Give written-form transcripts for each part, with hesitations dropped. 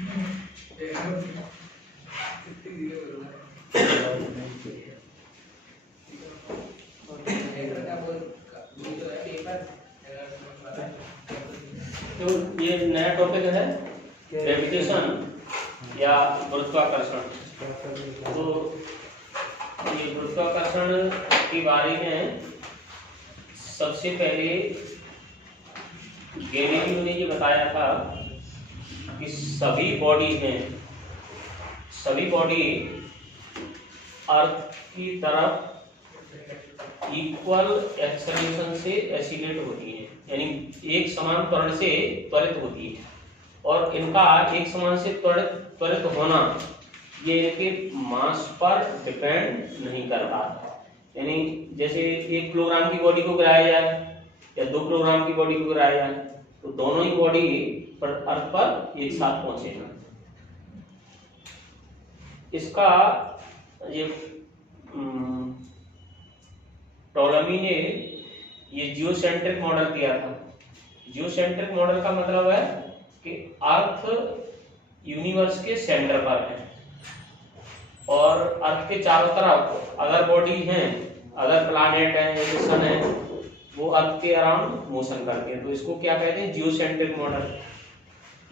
तो ये नया टॉपिक है ग्रेविटेशन या गुरुत्वाकर्षण। तो ये गुरुत्वाकर्षण के बारे में सबसे पहले गैलीलियो ने ये बताया था कि सभी बॉडी अर्थ की तरफ इक्वल एक्सेलरेशन से एसिलेट होती है, यानी एक समान त्वरण से त्वरित होती है। और इनका एक समान से त्वरित होना ये इनके मास पर डिपेंड नहीं करता। यानी जैसे 1 किलोग्राम की बॉडी को गिराया जाए या 2 किलोग्राम की बॉडी को गिराया जाए तो दोनों ही बॉडी पर अर्थ पर एक साथ पहुंचेगा। इसका ये टॉलमी ने ये जियोसेंट्रिक मॉडल दिया था। जियोसेंट्रिक मॉडल का मतलब है कि अर्थ यूनिवर्स के सेंटर पर है और अर्थ के चारों तरफ अदर बॉडी हैं, अदर प्लैनेट हैं, जैसे सन है, वो अर्थ के अराउंड मोशन करते हैं। तो इसको क्या कहते हैं? Geocentric model.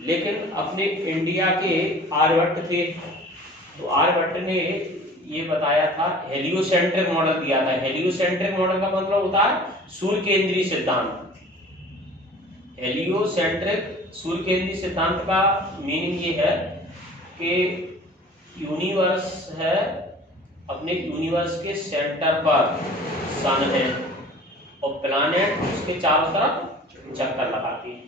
लेकिन अपने इंडिया के आर्यभट्ट थे, तो आर्यभट्ट ने ये बताया था, हेलियोसेंट्रिक मॉडल दिया था। हेलियोसेंट्रिक मॉडल का मतलब होता है सूर्य केंद्रीय सिद्धांत। हेलियोसेंट्रिक सूर्य केंद्रीय सिद्धांत का मीनिंग ये है कि यूनिवर्स है, अपने यूनिवर्स के सेंटर पर सन है और प्लैनेट उसके चारों तरफ चक्कर लगाती है।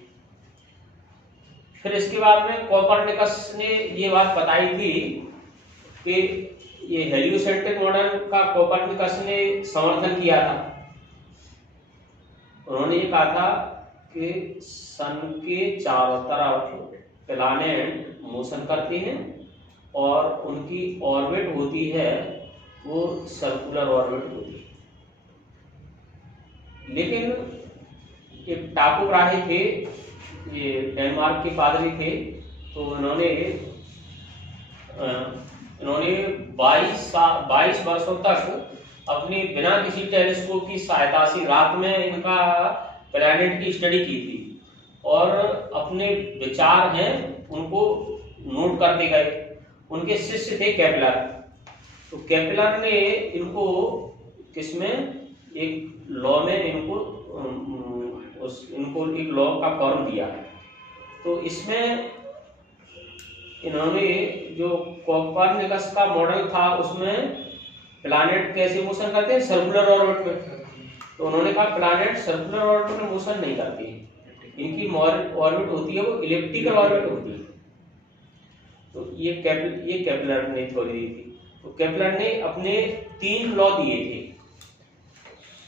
फिर इसके बाद में कोपरनिकस ने ये बात बताई थी कि ये हेलियोसेंट्रिक मॉडल का कोपरनिकस ने समर्थन किया था। उन्होंने ये कहा था कि सन के चारों तरफ प्लैनेट मोशन करते हैं और उनकी ऑर्बिट होती है वो सर्कुलर ऑर्बिट होती है। लेकिन एक टाकू ब्राहे थे, ये डेनमार्क के पादरी थे, तो उन्होंने 22 वर्षों तक अपनी बिना किसी टेलीस्कोप की सहायता से रात में इनका प्लैनेट की स्टडी की थी और अपने विचार हैं उनको नोट करते गए। उनके शिष्य थे केपलर। तो केपलर ने इनको किसमें एक लॉ में इनको एक लॉ का फॉर्म दिया। तो इसमें इन्होंने जो कोपरनिकस का मॉडल था उसमें प्लैनेट कैसे मोशन करते हैं? सर्कुलर ऑर्बिट में। तो उन्होंने कहा प्लैनेट सर्कुलर ऑर्बिट में मोशन नहीं करती है, इनकी ऑर्बिट होती है वो इलिप्टिकल ऑर्बिट होती है। तो ये केपलर ने थ्योरी दी थी। तो केपलर ने अपने 3 लॉ दिए थे।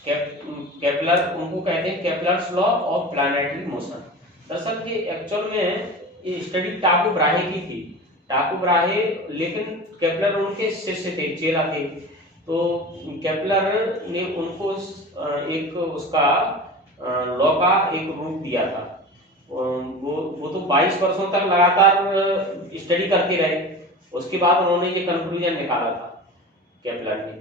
केपलर उनको कहते हैं Kepler's law of planetary motion. दरअसल ये एक्चुअल में ये स्टडी टाकू ब्राहे की थी। टाकू ब्राहे, लेकिन केपलर उनके शिष्य थे, चेला थे। तो केपलर ने उनको एक उसका लॉ का एक रूप दिया था। वो तो 22 वर्षों तक लगातार स्टडी करते रहे। उसके बाद उन्होंने ये कंक्लूजन निकाला था केपलर ने।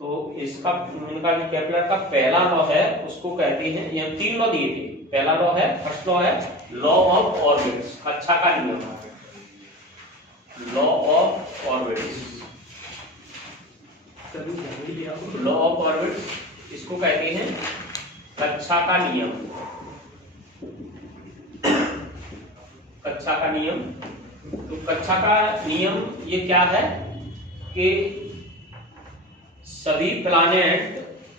तो इनका जो केपलर का पहला लॉ है उसको कहते हैं, ये 3 लॉ दिए थे। पहला लॉ है, फर्स्ट लॉ है लॉ ऑफ ऑर्बिट्स, कक्षा का नियम, law of orbits. Law of orbits इसको कहते हैं कक्षा का नियम। कक्षा का नियम, तो कक्षा का नियम ये क्या है कि सभी प्लैनेट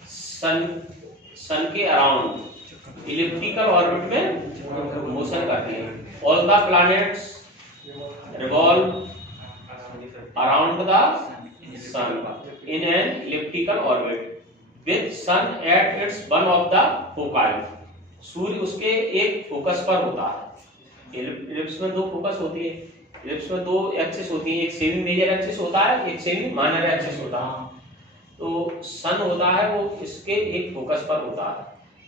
सन के अराउंड इलिप्टिकल ऑर्बिट में मोशन करते हैं। All the planets revolve around the sun in an elliptical orbit with sun at its one of the foci। सूर्य उसके एक फोकस पर होता है। इलिप्स में 2 फोकस होती है। इलिप्स में 2 एक्सिस होती है, एक सेमी मेजर एक्सिस होता है, एक सेमी माइनर एक्सिस होता है। तो सन होता है वो इसके एक फोकस पर होता है।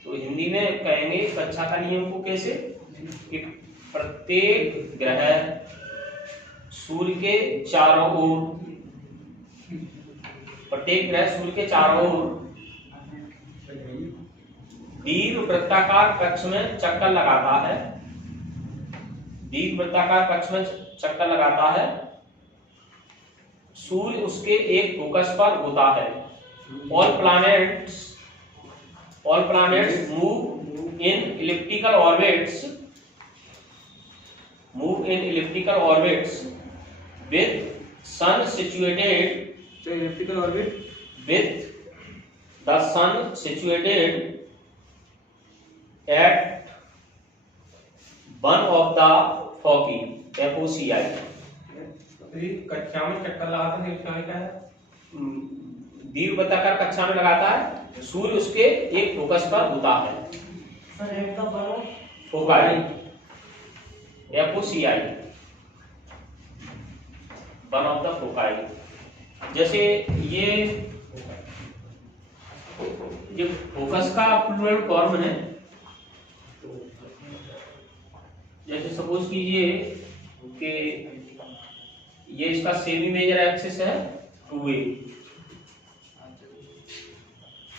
तो हिंदी में कहेंगे कक्षा का नियम को कैसे कि प्रत्येक ग्रह सूर्य के चारों ओर, प्रत्येक ग्रह सूर्य के चारों ओर दीर्घ वृत्ताकार कक्ष में चक्कर लगाता है, दीर्घ वृत्ताकार कक्ष में चक्कर लगाता है। सूर्य उसके एक फोकस पर होता है। All planets move in elliptical orbits with sun situated elliptical orbit with the sun situated at one of the foci FOCI। कक्षा में चक्कर लगाता है, इसका क्या है? दीर्घ वृत्ताकार कक्षा में लगाता है, सूर्य उसके एक फोकस पर होता है। सर एक तो बनो foci FOCI, one of the foci. जैसे ये फोकस का प्लूरल फॉर्म है। जैसे सपोज कीजिए कि ये इसका सेमी मेजर एक्सिस है 2A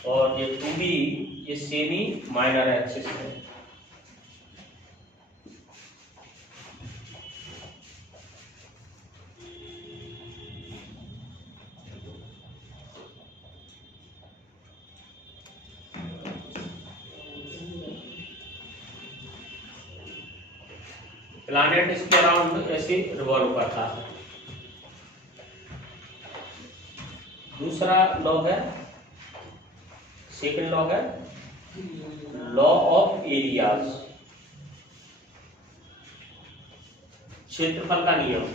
और ये 2B ये सेमी माइनर एक्सिस है। प्लैनेट इसके अराउंड ऐसे रिवॉल्व करता है। दूसरा लॉ है, सेकंड लॉ है लॉ ऑफ एरियाज, क्षेत्रफल का नियम।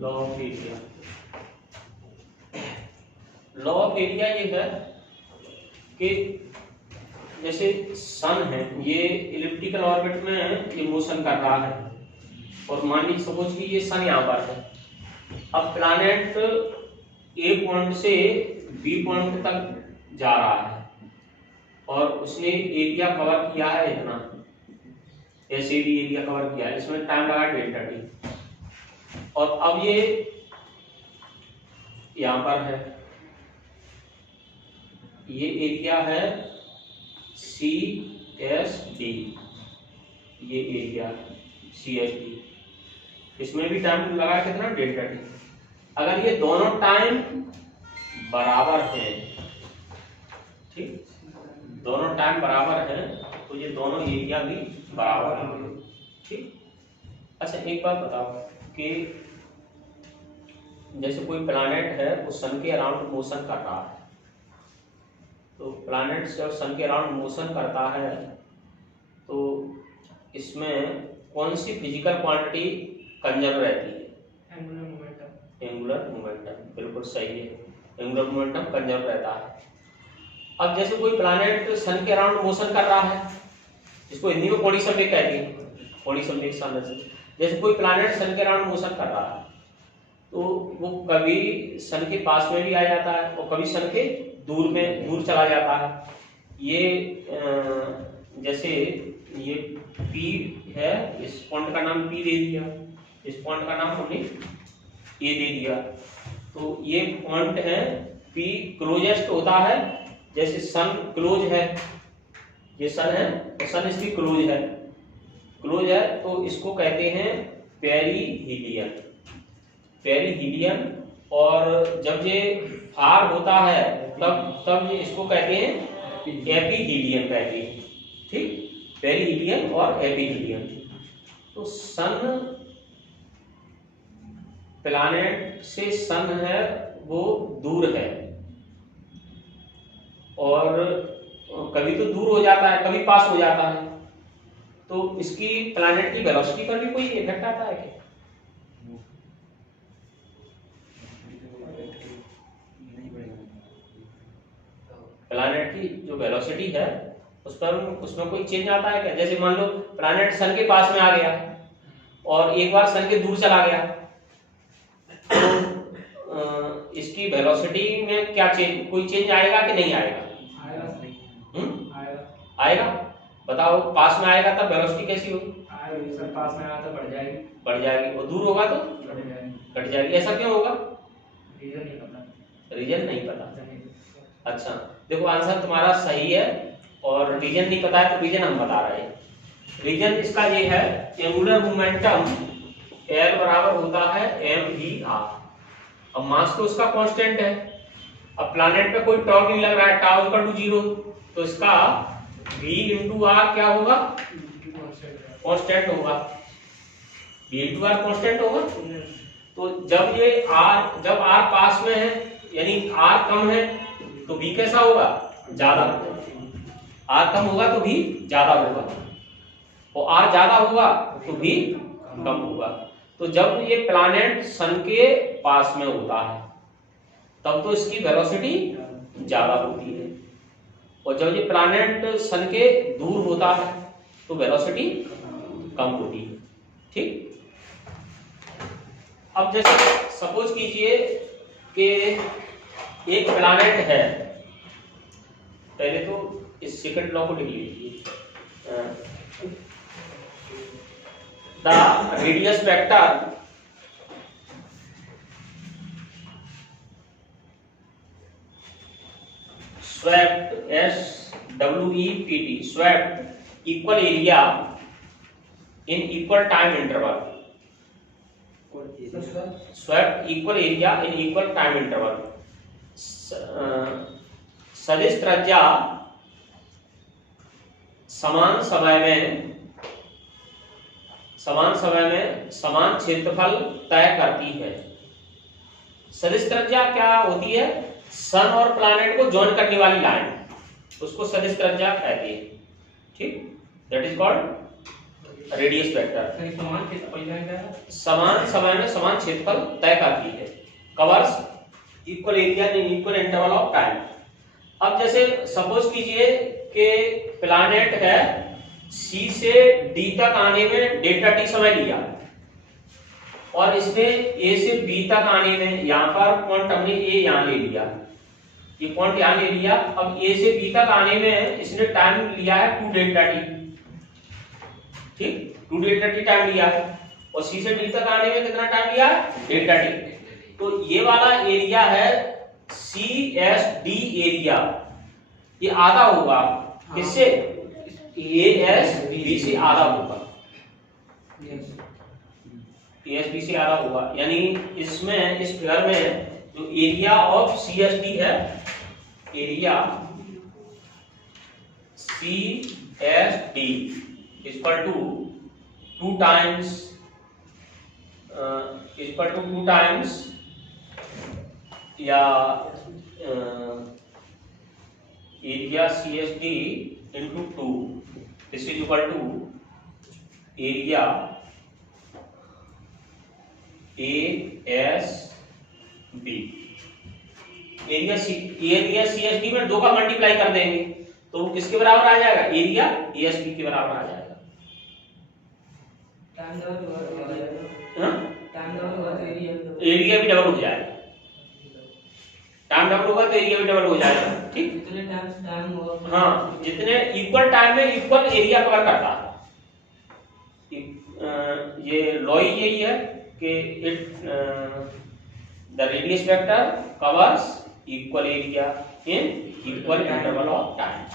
Law of area, law of area ये है कि जैसे सन है ये इलिप्टिकल ऑर्बिट में ये मोशन कर रहा है और मान लीजिए सपोज कि ये सन यहाँ पर है। अब प्लैनेट ए पॉइंट से बी पॉइंट तक जा रहा है और उसने एरिया कवर किया है इतना, ऐसे भी एरिया कवर किया है, इसमें टाइम लगा डेल्टा टी। और अब ये यहां पर है, ये एरिया है CSD, ये एरिया CSD, इसमें भी टाइम लगा कितना डेल्टा टी। अगर ये दोनों टाइम बराबर हैं, ठीक, दोनों टाइम बराबर हैं तो ये दोनों एरिया भी बराबर हैं, ठीक। अच्छा एक बात बताओ कि जैसे कोई प्लैनेट है वो सन के अराउंड मोशन कर रहा है, तो प्लैनेट जब सन के अराउंड मोशन करता है तो इसमें कौन सी फिजिकल क्वांटिटी कंजर्व रहती है? एंगुलर मोमेंटम, बिल्कुल सही है, एंगुलर मोमेंटम कंजर्व रहता है। अब जैसे कोई प्लैनेट सन के अराउंड मोशन कर रहा है, इसको हिंदी में कोणीय संवेग कहते हैं, कोणीय संवेग सामंजस्य। जैसे कोई प्लैनेट सन के अराउंड मोशन कर रहा है तो वो कभी सन के पास में भी आ जाता है और कभी सन के दूर चला जाता है। ये जैसे ये P है, इस पॉइंट का नाम P दे दिया, इस पॉइंट का नाम हमने A दे दिया। तो ये पॉइंट है P क्लोजेस्ट होता है, जैसे सन क्लोज है, ये सन है तो सन इसकी क्लोज है तो इसको कहते हैं पेरीहीलियन, पेरीहीलियन। और जब ये फार होता है तब ये इसको कहते हैं एपीहीलियन कहते हैं, ठीक, पेरीहीलियन और एपीहीलियन। तो सन, प्लैनेट से सन है वो दूर है और कभी तो दूर हो जाता है कभी पास हो जाता है, तो इसकी प्लैनेट की वेलोसिटी पर भी कोई इफेक्ट आता है क्या? प्लैनेट की जो वेलोसिटी है उस पर उसमें कोई चेंज आता है क्या? जैसे मान लो प्लैनेट सन के पास में आ गया और एक बार सन के दूर चला गया तो इसकी वेलोसिटी में क्या चेंज, कोई चेंज आएगा कि नहीं आएगा? आएगा। बताओ, पास में आएगा तब वेलोसिटी कैसी होगी? पास में आया तो बढ़ जाएगी। बढ़ जाएगी, और दूर होगा तो घट जाएगी। ऐसा क्यों होगा? रीजन नहीं पता। रीजन नहीं पता। अच्छा, देखो आंसर तुम्हारा सही है, और रीजन नहीं पता है तो रीजन हम बता रहे हैं। रीजन इसका ये है, एंगुलर मोमेंटम L बराबर होता है mvr। अब मास तो उसका कांस्टेंट है, अब प्लैनेट पे कोई टॉर्क नहीं लग रहा है, टाउ इक्वल टू 0, तो इसका v इंटू आर क्या होगा? कांस्टेंट होगा। v इंटू आर कांस्टेंट होगा। तो जब ये r, जब r पास में है यानी r कम है तो v कैसा होगा? ज्यादा। r कम होगा तो v ज्यादा होगा, और r ज्यादा होगा तो v कम होगा। तो जब ये प्लैनेट सन के पास में होता है तब तो इसकी वेलोसिटी ज्यादा होती है, और जब ये प्लैनेट सन के दूर होता है तो वेलोसिटी कम होती है। ठीक। अब जैसे सपोज कीजिए कि एक प्लैनेट है, पहले तो इस सेकंड लॉ को लिख लीजिए। The radius vector swept SWEPT swept equal area in equal time interval, swept equal area in equal time interval। सदिश त्रिज्या समान समय में समान क्षेत्रफल तय करती है। सदिश त्रिज्या क्या होती है? सन और प्लैनेट को जॉइन करने वाली लाइन, उसको सदिश त्रिज्या कहती है। ठीक, that is called radius vector. समान समय में समान क्षेत्रफल तय करती है। Covers equal area in equal interval of time. अब जैसे सपोज कीजिए कि प्लैनेट है, सी से डी तक आने में डेल्टा टी समय लिया, और इसने ए से बी तक आने में, यहाँ पर पॉइंट हमने ए यहाँ ले लिया, ये पॉइंट यहाँ ले लिया। अब ए से बी तक आने में इसने टाइम लिया है 2 डेल्टा टी। ठीक, 2 डेल्टा टी टाइम लिया है, और सी से डी तक आने में कितना टाइम लिया है? Delta T. तो ये वाला एरिया है CSD एरिया, ये आधा होगा किससे? ASB से आधा होगा, ASB से आधा होगा। यानी इसमें, इस फिगर में जो एरिया ऑफ CSD है, area CSD equal to 2 times या area CSD into 2, this is equal to area ASB। Area CSD में 2 का मल्टीप्लाई कर देंगे तो वो किसके बराबर आ जाएगा? एरिया ASB के बराबर आ जाएगा। एरिया भी डबल हो जाएगा, टाइम डबल होगा तो एरिया भी डबल हो जाएगा। ठीक, जितने टाइम होगा, हाँ, जितने इक्वल टाइम में इक्वल एरिया कवर करता है। ये लॉ ही यही है कि it the radius vector covers equal area in equal interval of time.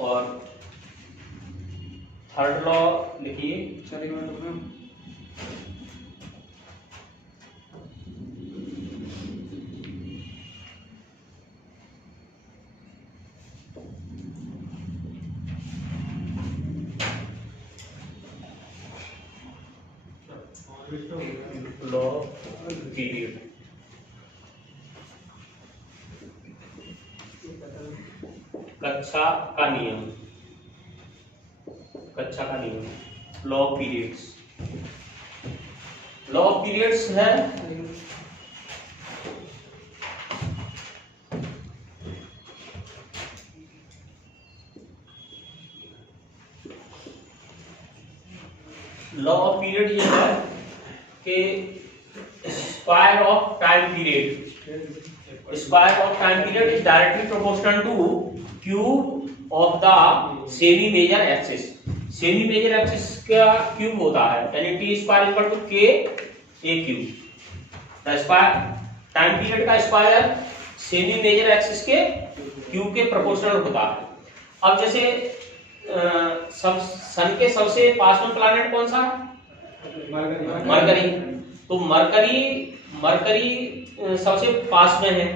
और थर्ड लॉ लिखिए। Law period. कक्षा का नियम, law of periods. Law of periods है लॉ ऑफ पीरियड ये है कि square of time period, square of time period is directly proportional to cube of the semi major axis. Semi major axis का cube होता है, यानी T square equal to k a cube. The square time period का square semi major axis के cube के proportional होता है। अब जैसे सन के सबसे पास में प्लैनेट कौन सा है? मरकरी। तो मरकरी सबसे पास में है,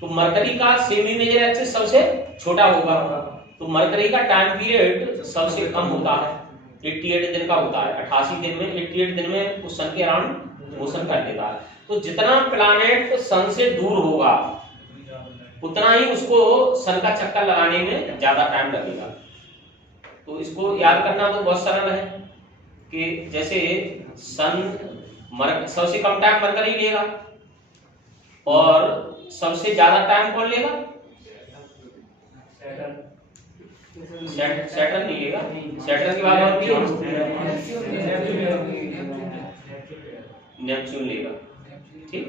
तो मरकरी का सेमी मेजर एक्सिस सबसे छोटा होगा, तो मरकरी का टाइम पीरियड सबसे कम होता है, 88 दिन का होता है। 88 दिन में 88 दिन में उस सन के अराउंड मोशन कर देता है। तो जितना प्लैनेट सन से दूर होगा उतना ही उसको सन का चक्कर लगाने में ज्यादा टाइम लगेगा। तो इसको याद करना तो बहुत सरल है कि जैसे सबसे कम टाइम मरकरी लेगा और सबसे ज्यादा टाइम कौन लेगा? सैटर्न नहीं लेगा। सैटर्न की बात होती है नेपच्यून लेगा। ठीक,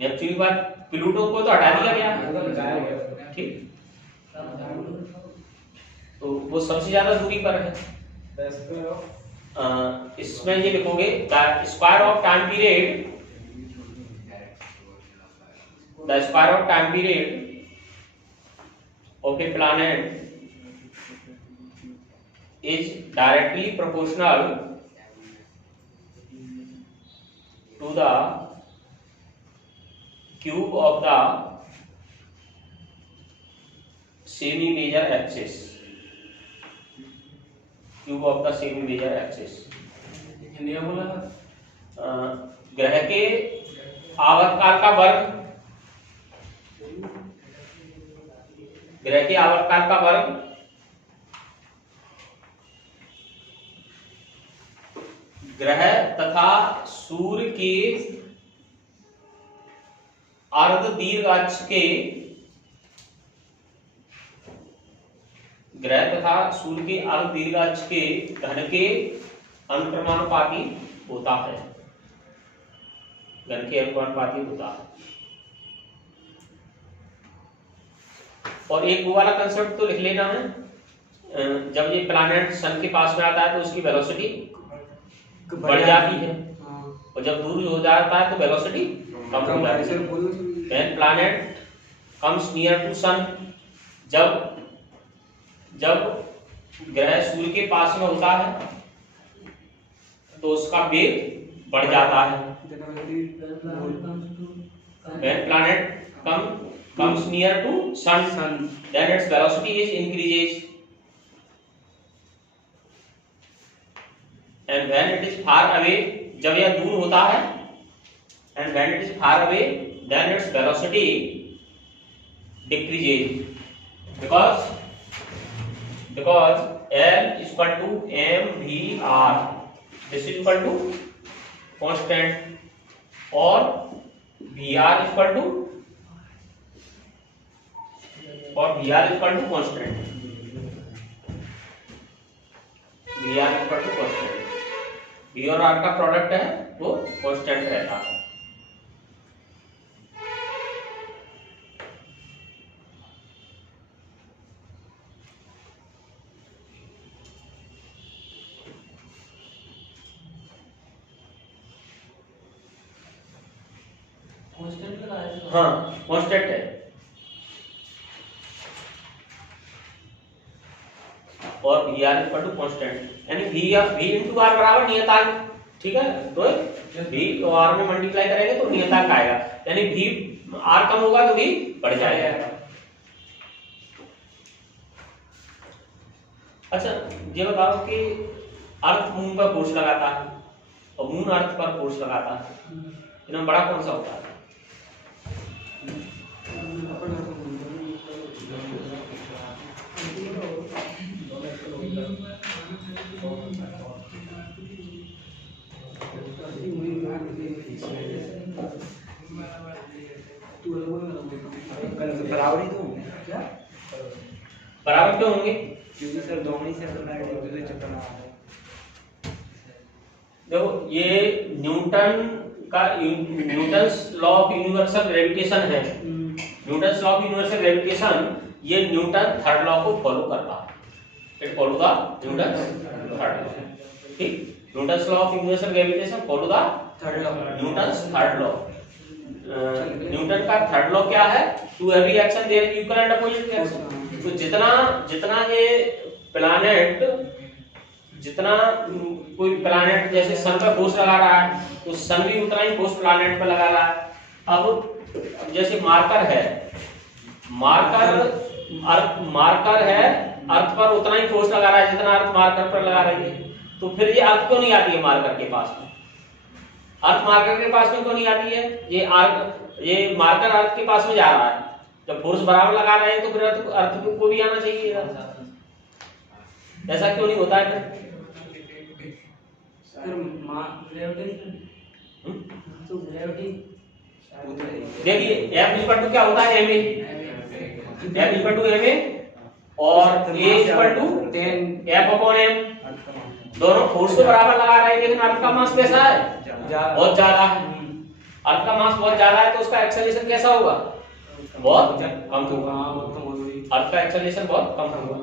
नेपच्यून के बाद प्लूटो को तो हटा दिया गया। ठीक, तो वो सबसे ज्यादा दूरी पर है। इसमें ये लिखोगे the square of time period, the square of time period of A planet is directly proportional to the cube of the semi major axis, cube of the semi major axis। ग्रह के आवर्तकाल का वर्ग, ग्रह के आवर्तकाल का वर्ग ग्रह तथा सूर्य के अर्ध दीर्घ अक्ष के, ग्रह तथा सूर्य के अर्ध दीर्घ अक्ष के घन के अनुक्रमानुपाती होता है, घन के अनुक्रमानुपाती होता है। और एक वो वाला कंसेप्ट तो लिख लेना है, जब ये प्लैनेट सन के पास में आता है तो उसकी वेलोसिटी बढ़ जाती है, और जब दूर हो जाता है तो वेलोसिटी कम हो जाती है। When planet comes near to sun, जब ग्रह सूर्य के पास में होता है तो उसका वेग बढ़ जाता है। When planet comes near to sun, then its velocity is increases, and when it is far away, जब यह दूर होता है, and when it is far away, then its velocity decreases, because L is equal to mvr, this is equal to constant, और vr is equal to constant, vr is equal to constant, v और r का product है वो constant रहता है। हाँ, constant है। और V R equal to constant, यानी वी इंटू आर बराबर नियतांक। ठीक है, तो वी और आर में मल्टीप्लाई करेंगे तो नियतांक आएगा, यानी वी आर कम होगा तो वी बढ़ जाएगा। अच्छा, ये बताओ कि अर्थ मून पर फोर्स लगाता है और मून अर्थ पर फोर्स लगाता है, इनमें बड़ा कौन सा होता है? बराबरी तो होंगे क्या? बराबर क्यों होंगे? क्योंकि सर दोनों ही से चक्कर में आ रहे हैं। देखो ये Newton's law of universal gravitation है। Newton's law of universal gravitation ये न्यूटन थर्ड लॉ को फॉलो करता है। It follow the Newton's third law. ठीक, Newton's law of universal gravitation follow the third law, Newton's third law. Newton का third law क्या है? To every action there is equal and opposite reaction. तो जितना ये planet, जितना कोई planet जैसे सन पर फोर्स लगा रहा है तो सन भी उतना ही फोर्स प्लैनेट पर लगा रहा है। अब जैसे मार्कर है, मार्कर है अर्थ पर उतना ही फोर्स लगा रहा है जितना अर्थ मार्कर पर लगा रही है। तो फिर ये अर्थ क्यों नहीं आती है मार्कर के पास में? अर्थ मार्कर के पास में क्यों नहीं आती है? ये मार्कर अर्थ के पास में जा रहा है, जब फोर्स बराबर लगा रहे हैं तो फिर अर्थ को भी आना चाहिए। ऐसा क्यों नहीं होता है फिर? देखिए F इक्वल टू क्या होता है? ma। F equal to ma और a equal to F upon m। दोनों फोर्स तो बराबर लगा रहे हैं लेकिन अर्थ का मास कैसा है? बहुत ज्यादा है। अर्थ का मास बहुत ज्यादा है तो उसका एक्सेलरेशन कैसा होगा? बहुत कम होगा। अर्थ का एक्सेलरेशन बहुत कम होगा।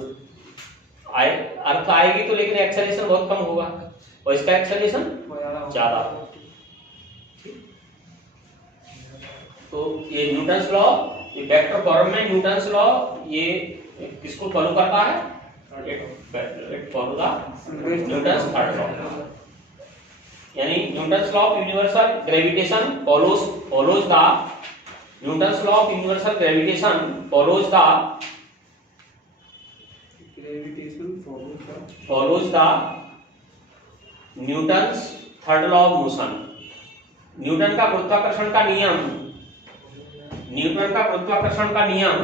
अर्थ आएगी तो लेकिन एक्सेलरेशन बहुत कम होगा और इसका एक्सेलरेशन ज्यादा होगा। तो ये न्यूटन्स लॉ, ये वेक्टर फॉर्म में न्यूटन्स लॉ ये किसको फॉलो करता है? It follow the Newton's third law. यानी Newton's law of universal gravitation follows the Newton's law of universal gravitation follows the Newton's third law of motion। Newton का गुरुत्वाकर्षण का नियम, न्यूटन का गुरुत्वाकर्षण का नियम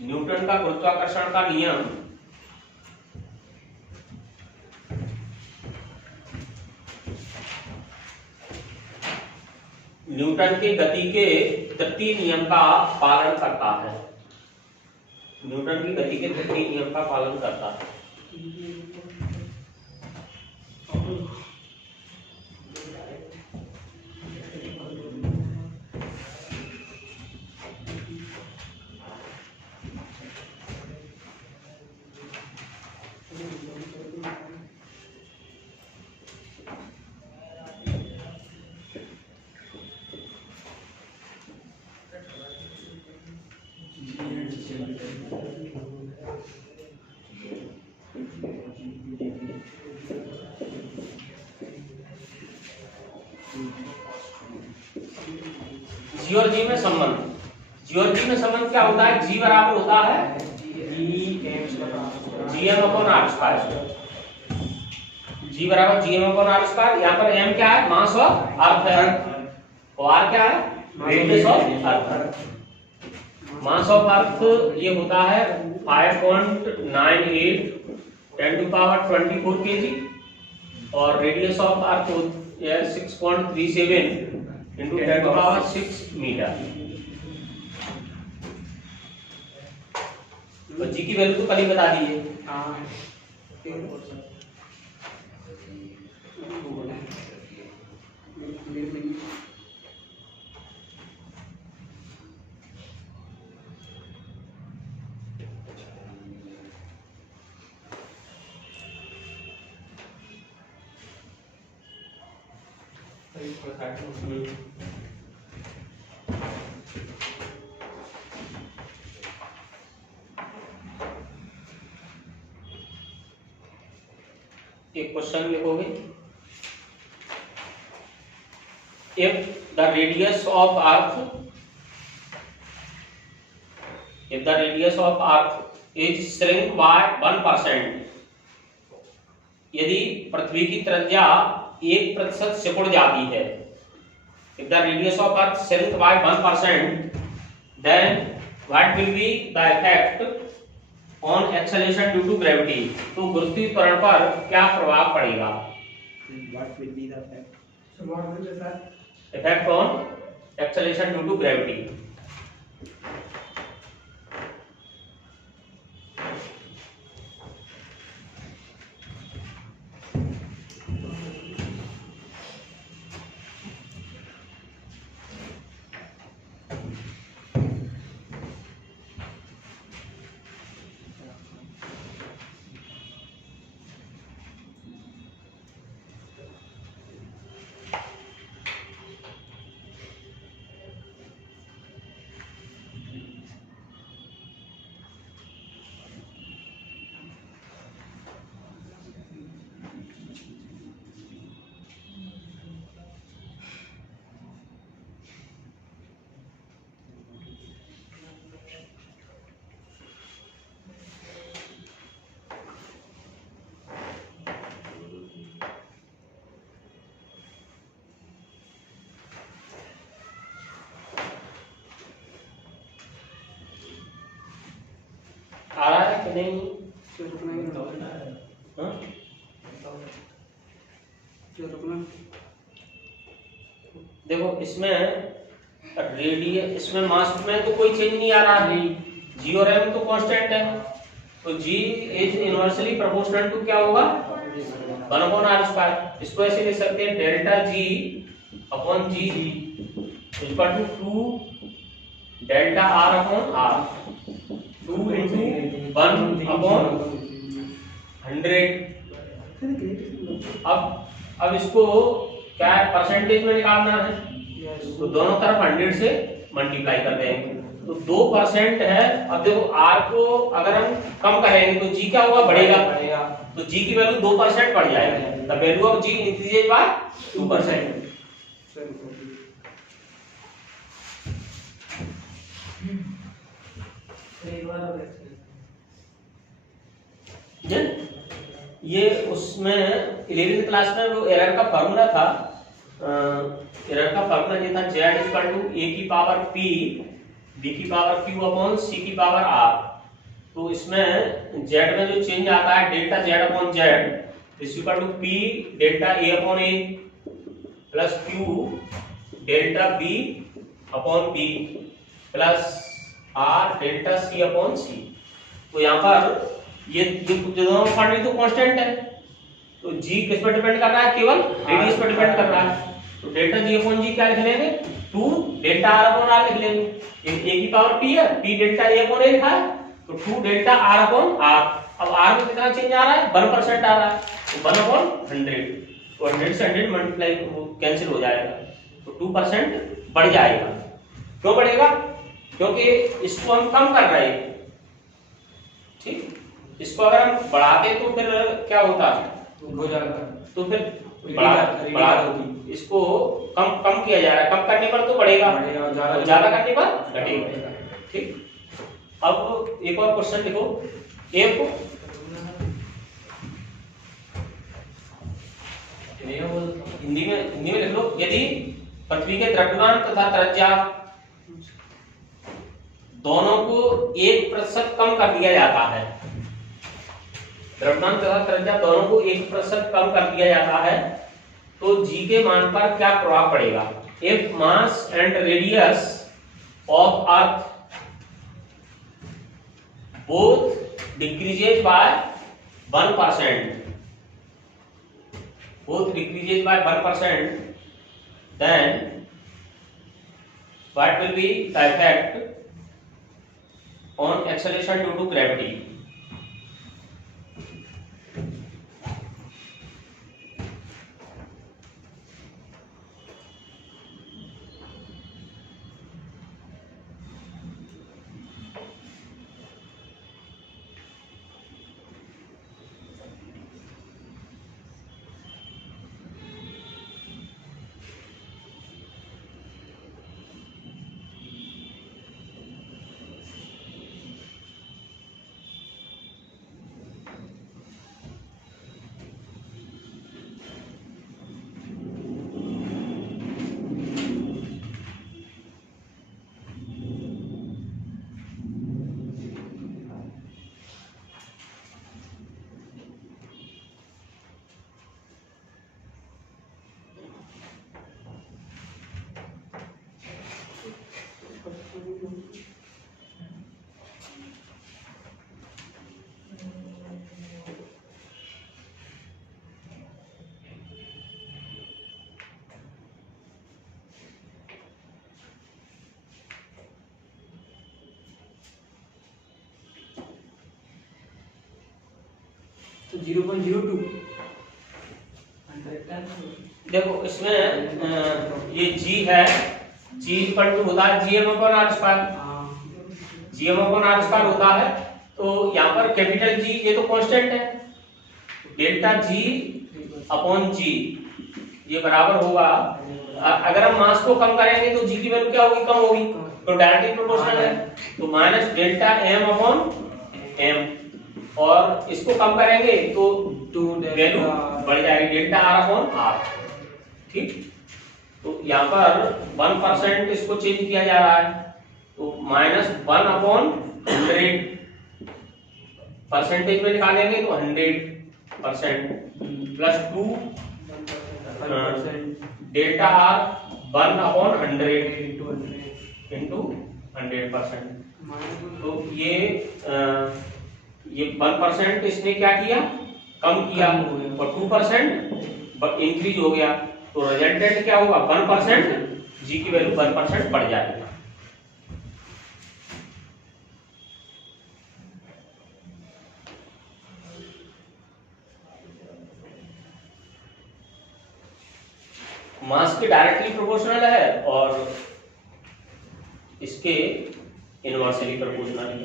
न्यूटन का गुरुत्वाकर्षण का नियम न्यूटन की गति के तृतीय नियम का पालन करता है। न्यूटन की गति के तृतीय नियम का पालन करता है। जी और जी में संबंध, जी और जी में संबंध क्या होता है? जी बराबर होता है GM अपॉन आर स्क्वायर। जी बराबर GM अपॉन आर स्क्वायर। यहाँ पर M क्या है? मास ऑफ अर्थ है और R क्या है? Radius of earth. Mass of earth ये होता है 5.98 10⁻24 kg और radius of earth 6.37 into 10⁻6 metre. तो जी की वैल्यू तो कल ही बता दी है। एक क्वेश्चन लिखोगे, if the radius of earth is shrink by 1%, यदि पृथ्वी की त्रिज्या 1% सिकुड़ जाती है, if the radius of earth shrink by 1%, then what will be the effect on acceleration due to gravity? तो गुरुत्वीय त्वरण पर क्या प्रभाव पड़ेगा? What will be the effect? So what will be that? Effect on acceleration due to gravity. आ रहा है कि नहीं? हाँ? देखो इसमें इसमें मास में तो कोई चेंज नहीं आ रहा है, जी और एम तो कांस्टेंट है, तो g is inversely proportional to क्या होगा 1/r²। इसको ऐसे लिख सकते हैं delta g upon g equal to 2 delta R upon R, 2 into 1/100। अब इसको क्या है परसेंटेज में निकालना है, तो दोनों तरफ 100 से मल्टीप्लाई कर देंगे, तो 2% है। अब देखो r को अगर हम कम करेंगे तो g क्या होगा, बढ़ेगा, तो g की वैल्यू 2% बढ़ जाएगी, the value of g increases by 2%। ये उसमें 11th क्लास में वो एरर का फार्मूला था, एरर का फार्मूला ये था z इक्वल टू a की पावर p b की पावर q अपॉन c की पावर r। तो इसमें z में जो चेंज आता है delta z upon z is equal to p delta a upon a plus q delta b upon b plus r delta c upon c। तो यहाँ पर ये दोनों क्वांटिटी तो कांस्टेंट है, तो g किस पर डिपेंड कर रहा है, केवल रेडियस पर डिपेंड कर रहा है, तो डेल्टा g अपॉन g क्या लिख लेंगे 2 डेल्टा r अपॉन r लिख लेंगे, a की पावर p है, p delta a upon a लिखा है, तो 2 डेल्टा r अपॉन r। अब r में कितना चेंज आ रहा है 1% आ रहा है, तो 1/100, तो 100 से 100 मल्टीप्लाई कैंसिल हो जाएगा, तो 2% बढ़ जाएगा। क्यों बढ़ेगा, क्योंकि इसको हम कम कर रहे हैं, ठीक, इसको अगर हम बढ़ाते तो फिर क्या होता हो जाएगा, तो फिर बढ़ा इसको कम किया जा रहा है, कम करने पर तो बढ़ेगा, ज्यादा करने पर घटेगा, ठीक। अब एक और क्वेश्चन लिखो, एक हिंदी में लिख लो, यदि पृथ्वी के द्रव्यमान तथा त्रिज्या दोनों को 1% कम कर दिया जाता है, द्रव्यमान तथा त्रिज्या दोनों को 1% कम कर दिया जाता है, तो g के मान पर क्या प्रभाव पड़ेगा। If mass and radius of earth both decreases bye 1%, both decreases by 1%, then what will be the effect on acceleration due to gravity? तो 0.02 देखो इसमें ये g है, g इक्वल टू होता है gm upon r square, gm upon r square होता है, तो यहाँ पर कैपिटल G ये तो कांस्टेंट है, डेल्टा g अपॉन g ये बराबर होगा, अगर हम मास को कम करेंगे तो g की वैल्यू क्या होगी, कम होगी, तो डायरेक्टली प्रोपोर्शनल है, तो minus delta m upon m, और इसको कम करेंगे तो वैल्यू बढ़ जाएगी डेल्टा r अपॉन r, ठीक। तो यहाँ पर 1% इसको चेंज किया जा रहा है, तो -1/100 परसेंटेज में निकालेंगे तो 100% प्लस 2 डेल्टा आर 1/100 इंटू 100%। तो ये 1% इसने क्या किया, कम किया, और 2% इंक्रीज हो गया, तो रिजल्टेंट क्या होगा 1%, जी की वैल्यू 1% बढ़ जाएगी। मास के डायरेक्टली प्रोपोर्शनल है और इसके इनवर्सली प्रोपोर्शनल है।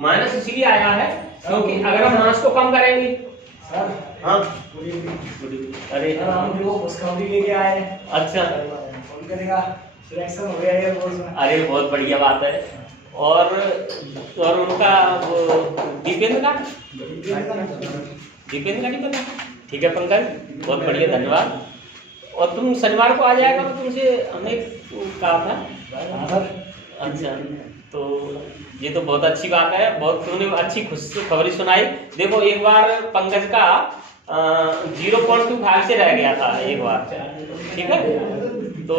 माइनस इसीलिए आया है क्योंकि अगर हम मास को कम करेंगे। सर हाँ अरे हम देखो खुशखबरी लेके आए हैं। अच्छा, फोन करेगा, सिलेक्शन हो गया एयरफोर्स में। अरे बहुत बढ़िया बात है। और उनका वो दीपेंद्र का नहीं पता? ठीक है पंकज, बहुत बढ़िया, धन्यवाद। और तुम शनिवार को आ जाएगा तो तुमसे हमने कहा था। अच्छा, तो ये तो बहुत अच्छी बात है, बहुत तुमने अच्छी खुशखबरी सुनाई। देखो एक बार पंकज का 0.25 से रह गया था एक बार, ठीक है। तो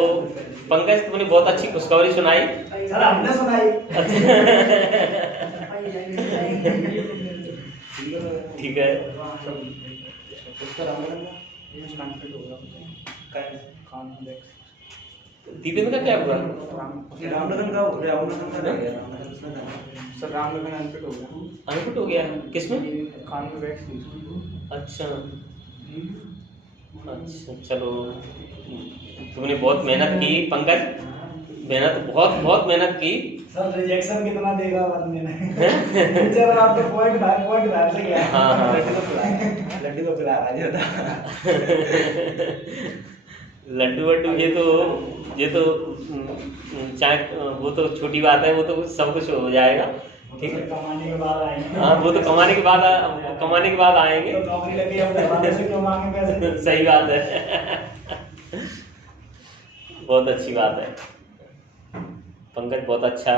पंकज तुमने बहुत अच्छी खुशखबरी सुनाई। सर हमने सुनाई। ठीक है। दीपेंद्र का क्या हुआ? सर रामनगर अनफिट हो गया। अनफिट हो गया किसमें? कान में वैक्स थी। अच्छा अच्छा, चलो तुमने बहुत मेहनत की पंकज, बहुत मेहनत की। सर रिजेक्शन कितना देगा बंदे ने? जब आपके पॉइंट बाहर से गया। हाँ लड्डू को पिला रहा था। लड्डू ये तो चाहे वो तो छोटी बात है, वो तो सब कुछ हो जाएगा, ठीक है। कमाने के बाद आएंगे। हाँ, वो तो कमाने के बाद आएंगे। तो नौकरी लगी है, घर से क्यों मांगे पैसे? सही बात है। बहुत अच्छी बात है पंकज, बहुत अच्छा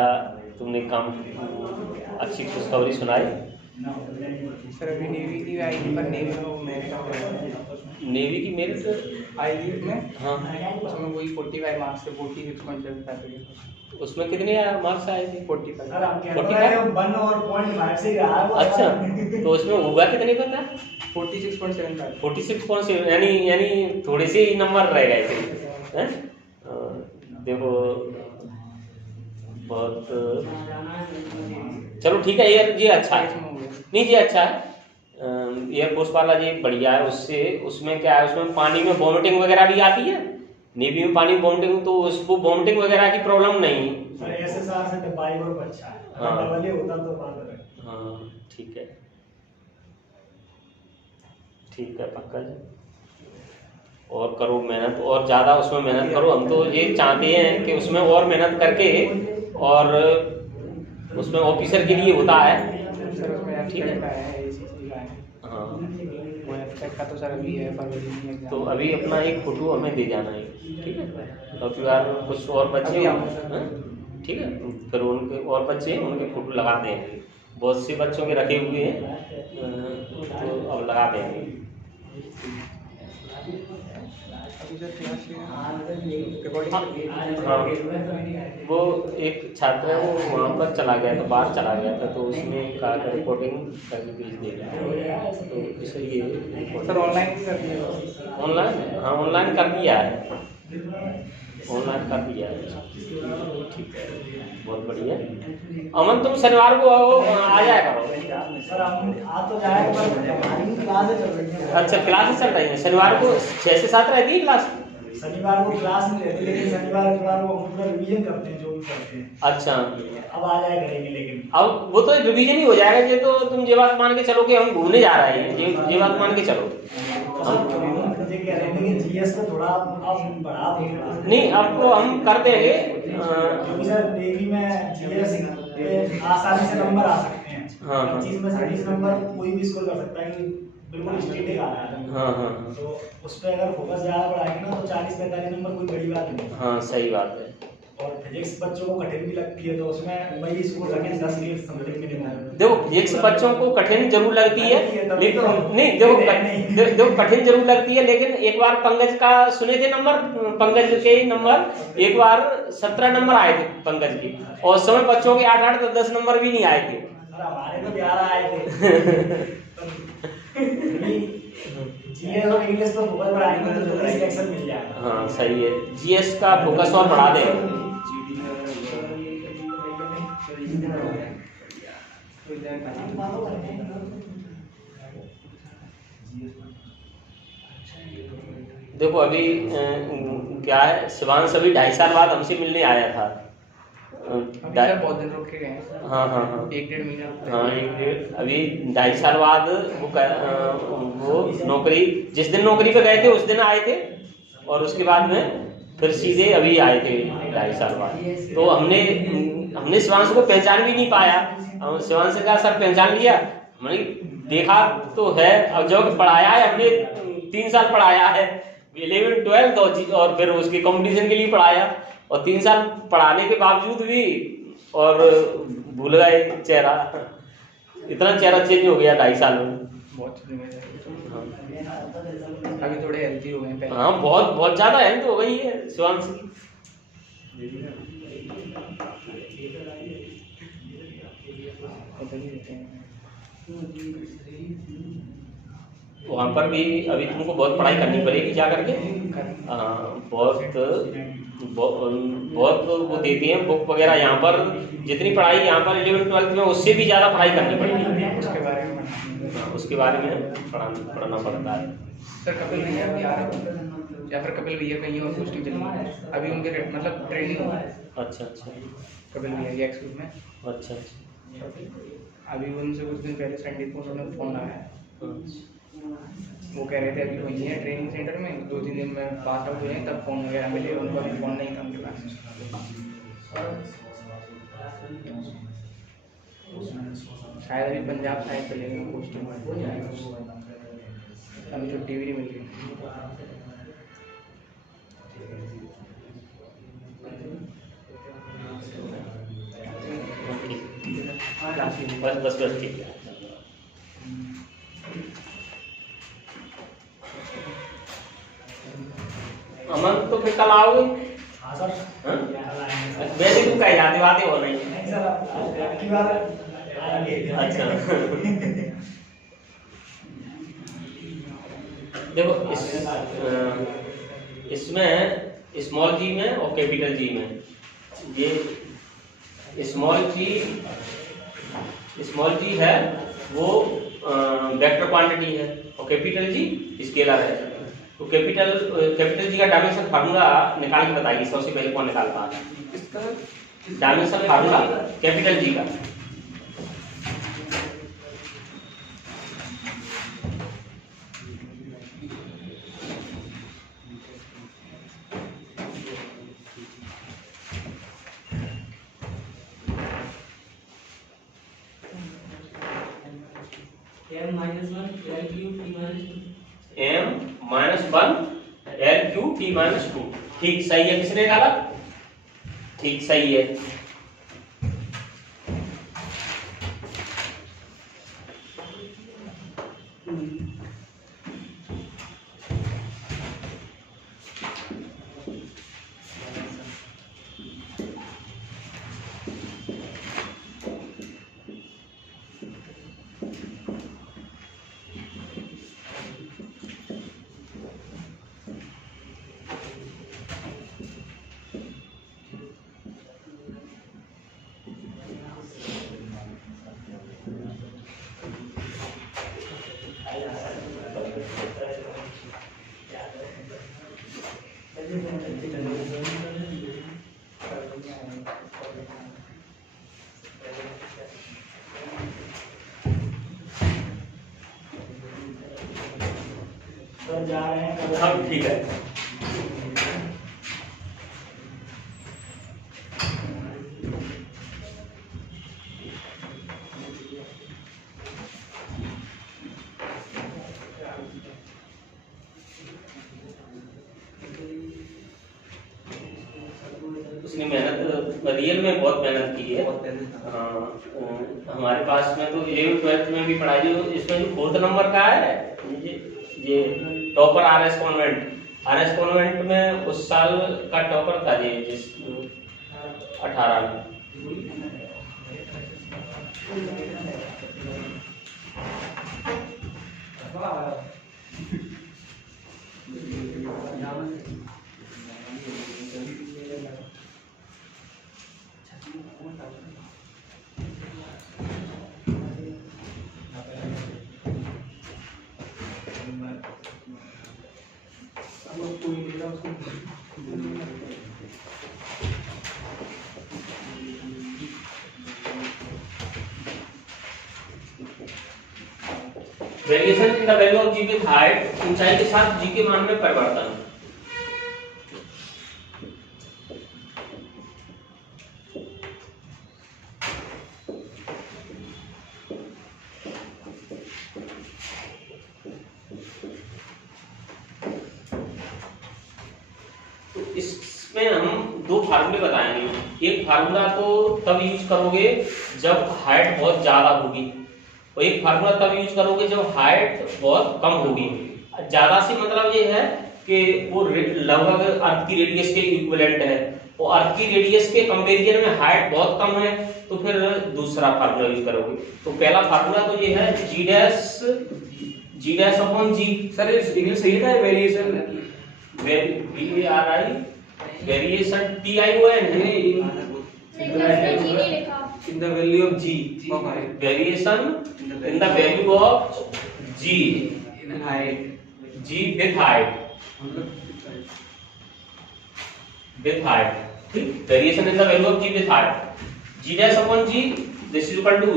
तुमने काम, अच्छी खुशखबरी सुनाई। सर अभी नेवी की आई थी, पर नेवी में नेवी की मेरिट आई थी उसमें। हाँ, उसमें वही 45 मार्क्स से 46.75। उसमें कितने मार्क्स आए थे? 45। सर आप कह रहे हैं 1 और 0.5 से रहा है। अच्छा, तो उसमें होगा कितने पता? 46.75। 46.7, यानी थोड़े से ही नंबर रह गए थे, हैं? देखो बहुत, चलो ठीक है, ये अच्छा है, नहीं ये अच्छा है। एयरफोर्स वाला ये बढ़िया है। उसमें क्या है, उसमें पानी में वॉमिटिंग वगैरह भी आती है। नेवी में पानी वॉमिटिंग, तो उसको वॉमिटिंग वगैरह की प्रॉब्लम नहीं। सर एसएसआर से डब्बाई और अच्छा है। हाँ। डबल ही होता तो बात है। हाँ ठीक है, ठीक है पंकज, और करो मेहनत, और ज़्यादा उसमें मेहनत करो। हम तो ये चाहते हैं कि उसमें और मेहनत करके, और उसमें ऑफिसर के लिए होता है, ठीक है। हाँ, का तो सर अभी है, तो अभी अपना एक फोटो हमें दे जाना है, ठीक है। और फिर कुछ और बच्चे हैं, ठीक है, फिर उनके और बच्चे हैं, उनके फोटो लगा देंगे। बहुत से बच्चों के रखे हुए हैं, तो अब लगा देंगे। हाँ, वो एक छात्र है, वो वहाँ पर चला गया था, बाहर चला गया था, तो उसने कहा था रिपोर्टिंग करके भेज देगा, तो इसलिए सर ऑनलाइन भी कर दिया। ऑनलाइन, हाँ ऑनलाइन कर दिया है, ऑनलाइन कर दिया है, ठीक है, बहुत बढ़िया। अमन तुम शनिवार को आ जाया करो। सर हम आ तो जाएंगे, पर हमारी क्लासें चल रही हैं। अच्छा, क्लासेस चल रही हैं शनिवार को 6 से 7 रहती है क्लास? शनिवार को क्लास नहीं रहती, लेकिन शनिवार को हम पूरा रिवीजन करते हैं जो भी करते हैं। अच्छा, अब आ जाया करेंगे, लेकिन अब वो तो रिवीजन ही हो जाएगा। ये तो तुम ये बात मान के चलो कि हम घूमने जा रहे हैं, ये बात मान के चलो। मुझे कह रहे थे कि जीएस में थोड़ा आप बढ़ा देंगे। नहीं, अब तो हम कर देंगे, क्योंकि सर नेवी में जीएस पे आसानी से नंबर आ सकते हैं। हाँ। 25 में से 20 नंबर कोई भी स्कोर कर सकता है, कि बिल्कुल स्टैटिक आ रहा है। हाँ हाँ तो उस पे अगर फोकस ज्यादा बढ़ाएंगे ना तो 40-45 नंबर कोई बड़ी बात नहीं है। हाँ, सही बात है। और फिजिक्स बच्चों को कठिन भी लगती है तो उसमें वही स्कोर रखें 10 के समथिंग मिनिमम। देखो फिजिक्स बच्चों को कठिन जरूर लगती है, लेकिन नहीं देखो कठिन जरूर लगती है, लेकिन एक बार पंकज का सुने थे नंबर, पंकज के नंबर एक बार 17 नंबर आए थे पंकज के, और उस समय बच्चों के 8-8 तो 10 नंबर भी नहीं आए थे। हमारे तो 11 आए थे। जीएस और इंग्लिश पर फोकस बढ़ाएंगे तो जल्दी सिलेक्शन मिल जाएगा। हाँ सही है, जीएस का फोकस और बढ़ा दे। देखो अभी क्या है, शिवांश अभी 2.5 साल बाद हमसे मिलने आया था। बहुत दिन रुक के गए हैं। हाँ हाँ हाँ, 1-1.5 महीना। हाँ अभी 2.5 साल बाद वो नौकरी, जिस दिन नौकरी पे गए थे उस दिन आए थे, और उसके बाद में फिर सीधे अभी आए थे 2.5 साल बाद। तो हमने शिवांश को पहचान भी नहीं पाया। शिवांश से कहा सर पहचान लिया, हमने देखा तो है, अब जो पढ़ाया है हमने 3 साल पढ़ाया है, 11th 12th और फिर उसके कंपटीशन के लिए पढ़ाया, और 3 साल पढ़ाने के बावजूद भी और भूल गए चेहरा, इतना चेहरा चेंज हो गया 2.5 साल में। बहुत अभी थोड़े हेल्दी हो गए। हाँ बहुत ज्यादा हेल्थ हो गई है शिवांश की। वहाँ पर भी अभी तुमको बहुत पढ़ाई करनी पड़ेगी जा करके। बहुत वो देते हैं बुक वगैरह, यहाँ पर जितनी पढ़ाई यहाँ पर 11th 12th में उससे भी ज़्यादा पढ़ाई करनी पड़ेगी। उसके बारे में पढ़ना पड़ता है। सर कपिल भैया भी आ रहे हैं, या फिर कपिल भैया कहीं और पोस्टिंग चली है अभी, उनके मतलब ट्रेनिंग हो रहा है। अच्छा कपिल भैया की एक्स ग्रुप में। अच्छा अभी उनसे कुछ दिन पहले संडे को उन्होंने फ़ोन आया है, वो कह रहे थे अभी वही है ट्रेनिंग सेंटर में, 2-3 दिन में पास आउट हो जाए तब फ़ोन वगैरह मिले। उनको अभी फ़ोन नहीं था उनके पास। शायद अभी पंजाब साइड चलेगा पोस्टिंग, अभी छुट्टी भी नहीं मिल रही। बस ठीक है। अमन तो फिर कल आओगे? हाँ सर। वैसे तुम कहीं जाते वाते हो नहीं? नहीं सर, आपकी बार आएंगे। अच्छा देखो इसमें स्मॉल जी में और कैपिटल जी में, ये स्मॉल जी है वो वेक्टर क्वांटिटी है, और कैपिटल जी स्केलर है। तो कैपिटल जी का डायमेंशन फार्मूला निकाल के बताइए सबसे पहले, कौन निकालता है डायमेंशन फार्मूला कैपिटल जी का? m-1 L3T-2। ठीक सही है, किसने डाला? ठीक सही है। सर जा रहे हैं। सब ठीक है। रियल में बहुत मेहनत की है। हमारे पास में तो 11th-12th में भी पढ़ाई जो इसमें जो 4th नंबर का है ये टॉपर आरएस कॉन्वेंट में उस साल का टॉपर था ये जिस 18 में। Variation in the value of g with height, ऊंचाई के साथ जी के मान में परिवर्तन। तो इसमें हम दो फार्मूले बताएंगे। एक फार्मूला तो तब यूज करोगे जब हाइट बहुत ज्यादा होगी, और एक फार्मूला तब यूज करोगे जब हाइट बहुत कम होगी। ज्यादा से मतलब ये है कि वो लगभग अर्थ की रेडियस के इक्विवेलेंट है, और अर्थ की रेडियस के कंपैरिजन में हाइट बहुत कम है, तो फिर दूसरा फार्मूला यूज करोगे। तो पहला फार्मूला तो ये है g dash upon g. Sir English सही था वेरिएशन वेरिएशन TION है in the value of g of height, variation in the value of g in height, g with height, ठीक। Variation in the value of g with height, g dash upon g this is equal to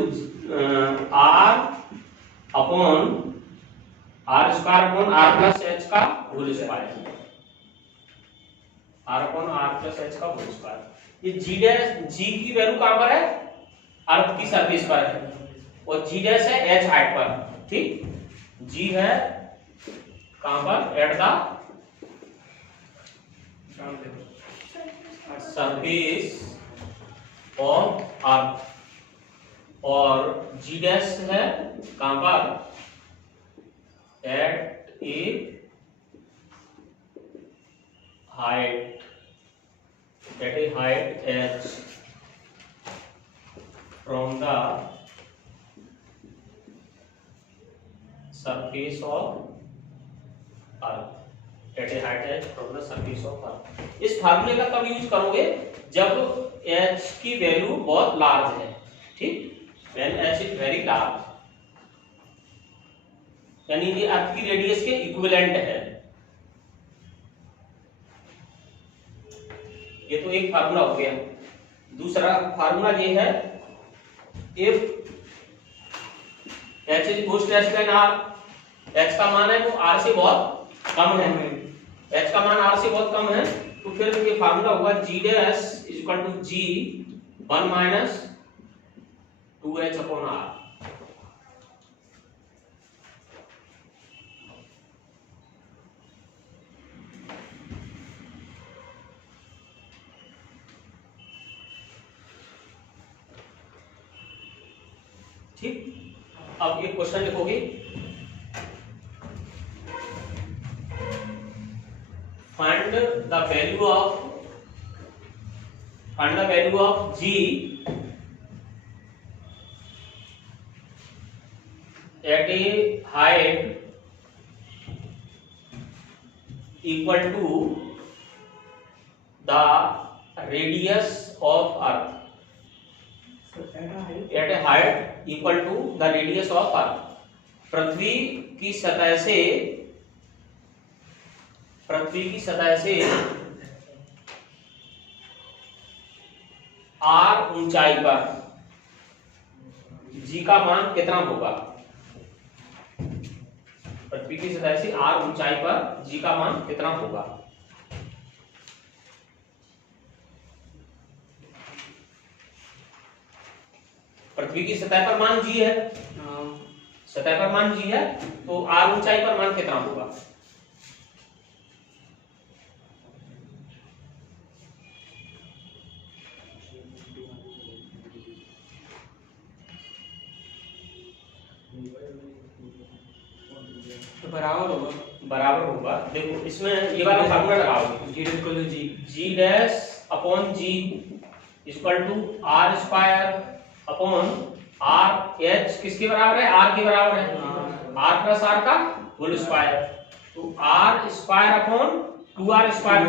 r upon r square upon r plus h का whole square, r upon r plus h का whole square. ये जी dash जी की value कहां पर है? अर्थ की surface पर है, और जी डैश है h हाइट पर, ठीक। जी है कहां पर? At the surface of earth, और जी डैश है कहां पर? At a height, at a height h from the surface of earth, at a height h from the surface of earth। इस फार्मूले का कब यूज करोगे? जब h की वैल्यू बहुत लार्ज है, ठीक। when h is very large, यानी ये अर्थ की रेडियस के इक्विवेलेंट है। ये तो एक फार्मूला हो गया। दूसरा फार्मूला ये है if h is most less than r, h का मान है वो r से बहुत कम है, h का मान r से बहुत कम है, तो फिर ये फार्मूला होगा g dash is equal to g 1 minus 2h upon r। ठीक। अब एक क्वेश्चन लिखोगे, find the value of g at a height equal to the radius of earth, at a height equal to the radius of earth. पृथ्वी की सतह से r ऊंचाई पर g का मान कितना होगा? पृथ्वी की सतह से r ऊंचाई पर g का मान कितना होगा? पृथ्वी की सतह पर मान g है, सतह पर मान g है, तो r ऊंचाई पर मान कितना होगा? बराबर होगा, देखो इसमें ये वाला फार्मूला लगाओ, g equal to g, g dash upon g equal to r square upon r, h किसके बराबर है, आर के बराबर है, आर प्लस आर का होल स्क्वायर, तो r square upon 2r square,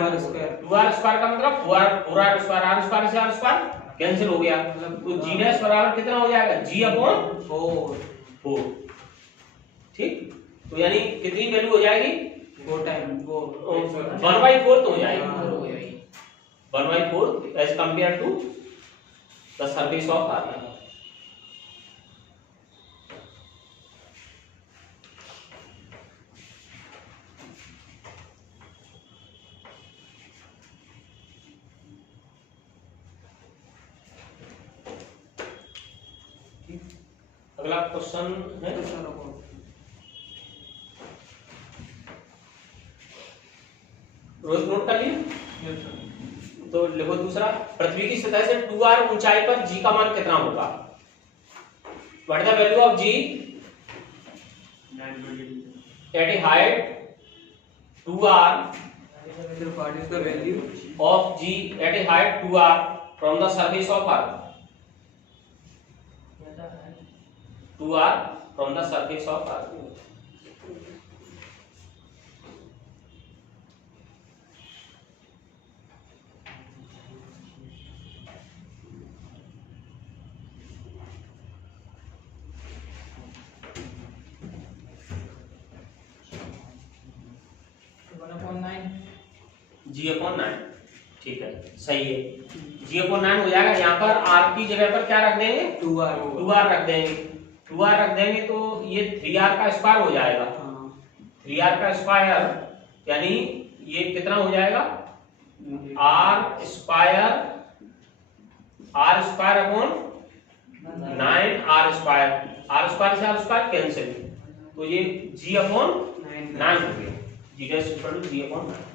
2r square का मतलब 4r स्क्वायर, आर स्क्वायर से आर स्क्वायर कैंसिल हो गया, तो जी डैश बराबर कितना हो जाएगा, जी अपॉन 4, ठीक, तो यानी कितनी वैल्यू हो जाएगी, 4 टाइम वो 1/4 तो हो जाएगी, 1/4 as compare to the surface of earth. अगला क्वेश्चन है, रोज नोट कर लिए, तो लिखो दूसरा, पृथ्वी की सतह से 2r ऊंचाई पर g का मान कितना होगा, what the value of g at a height 2r what is the value of g at a height 2r from the surface of earth, 2r from the surface of earth, g/9, ठीक है, सही है, g/9 हो जाएगा, यहाँ पर r की जगह पर क्या रख देंगे, 2r रख देंगे, 2r रख देंगे तो ये 3r का स्क्वायर हो जाएगा, 3r का स्क्वायर यानी ये कितना हो जाएगा, r square upon 9r square, r square से r स्क्वायर कैंसिल, तो ये g/9 हो गया, g dash equal to g/9।